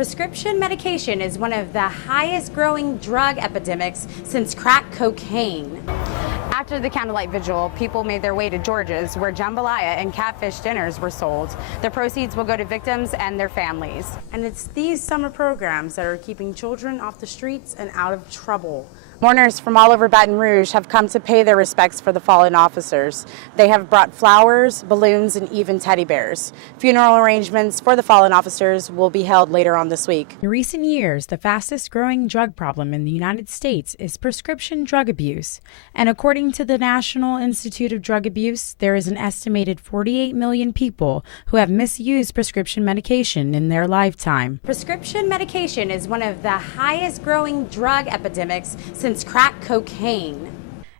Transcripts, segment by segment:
Prescription medication is one of the highest growing drug epidemics since crack cocaine. After the candlelight vigil, people made their way to George's, where jambalaya and catfish dinners were sold. The proceeds will go to victims and their families. And it's these summer programs that are keeping children off the streets and out of trouble. Mourners from all over Baton Rouge have come to pay their respects for the fallen officers. They have brought flowers, balloons, and even teddy bears. Funeral arrangements for the fallen officers will be held later on this week. In recent years, the fastest growing drug problem in the United States is prescription drug abuse. And according to the National Institute of Drug Abuse, there is an estimated 48 million people who have misused prescription medication in their lifetime. Prescription medication is one of the highest growing drug epidemics since crack cocaine.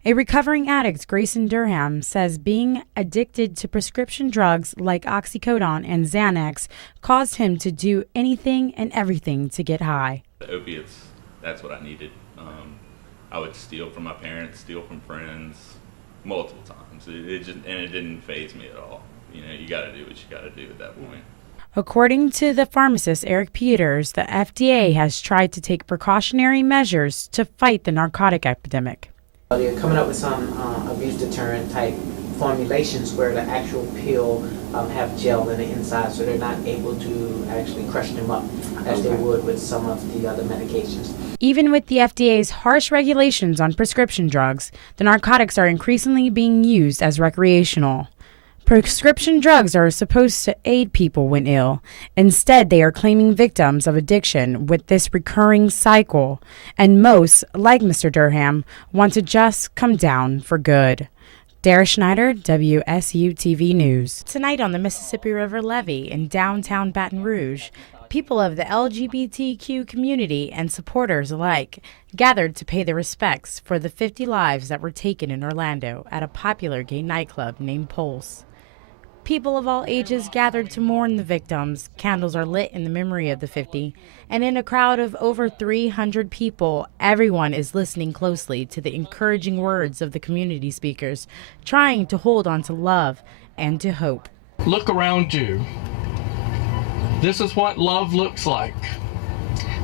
A recovering addict, Grayson Durham, says being addicted to prescription drugs like oxycodone and Xanax caused him to do anything and everything to get high. The opiates, that's what I needed. I would steal from my parents, steal from friends, multiple times. It didn't faze me at all. You know, you got to do what you got to do at that point. According to the pharmacist Eric Peters, the FDA has tried to take precautionary measures to fight the narcotic epidemic. They're coming up with some abuse deterrent type formulations where the actual pill have gel in the inside, so they're not able to actually crush them up as they would with some of the other medications. Even with the FDA's harsh regulations on prescription drugs, the narcotics are increasingly being used as recreational. Prescription drugs are supposed to aid people when ill. Instead, they are claiming victims of addiction with this recurring cycle. And most, like Mr. Durham, want to just come down for good. Daris Schneider, WSU-TV News. Tonight on the Mississippi River Levee in downtown Baton Rouge, people of the LGBTQ community and supporters alike gathered to pay their respects for the 50 lives that were taken in Orlando at a popular gay nightclub named Pulse. People of all ages gathered to mourn the victims. Candles are lit in the memory of the 50, and in a crowd of over 300 people, everyone is listening closely to the encouraging words of the community speakers, trying to hold on to love and to hope. Look around you. This is what love looks like.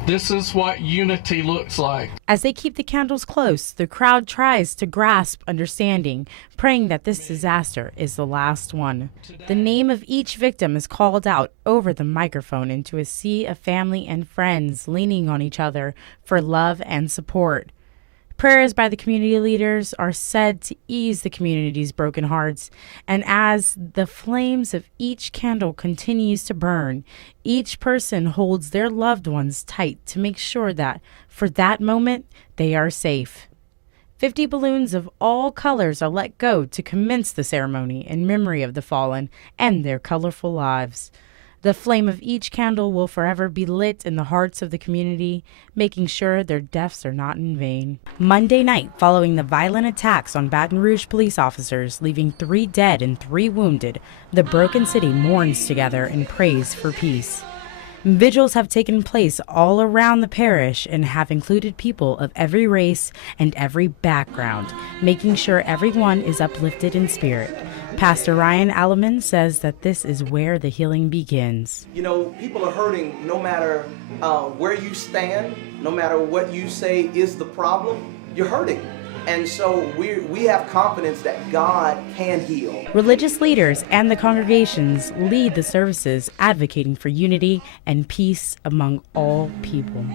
This is what unity looks like. As they keep the candles close, the crowd tries to grasp understanding, praying that this disaster is the last one. The name of each victim is called out over the microphone into a sea of family and friends leaning on each other for love and support. Prayers by the community leaders are said to ease the community's broken hearts, and as the flames of each candle continues to burn, each person holds their loved ones tight to make sure that, for that moment, they are safe. 50 balloons of all colors are let go to commence the ceremony in memory of the fallen and their colorful lives. The flame of each candle will forever be lit in the hearts of the community, making sure their deaths are not in vain. Monday night, following the violent attacks on Baton Rouge police officers, leaving 3 dead and 3 wounded, the broken city mourns together and prays for peace. Vigils have taken place all around the parish and have included people of every race and every background, making sure everyone is uplifted in spirit. Pastor Ryan Alleman says that this is where the healing begins. You know, people are hurting no matter where you stand, no matter what you say is the problem, you're hurting. And so we have confidence that God can heal. Religious leaders and the congregations lead the services advocating for unity and peace among all people.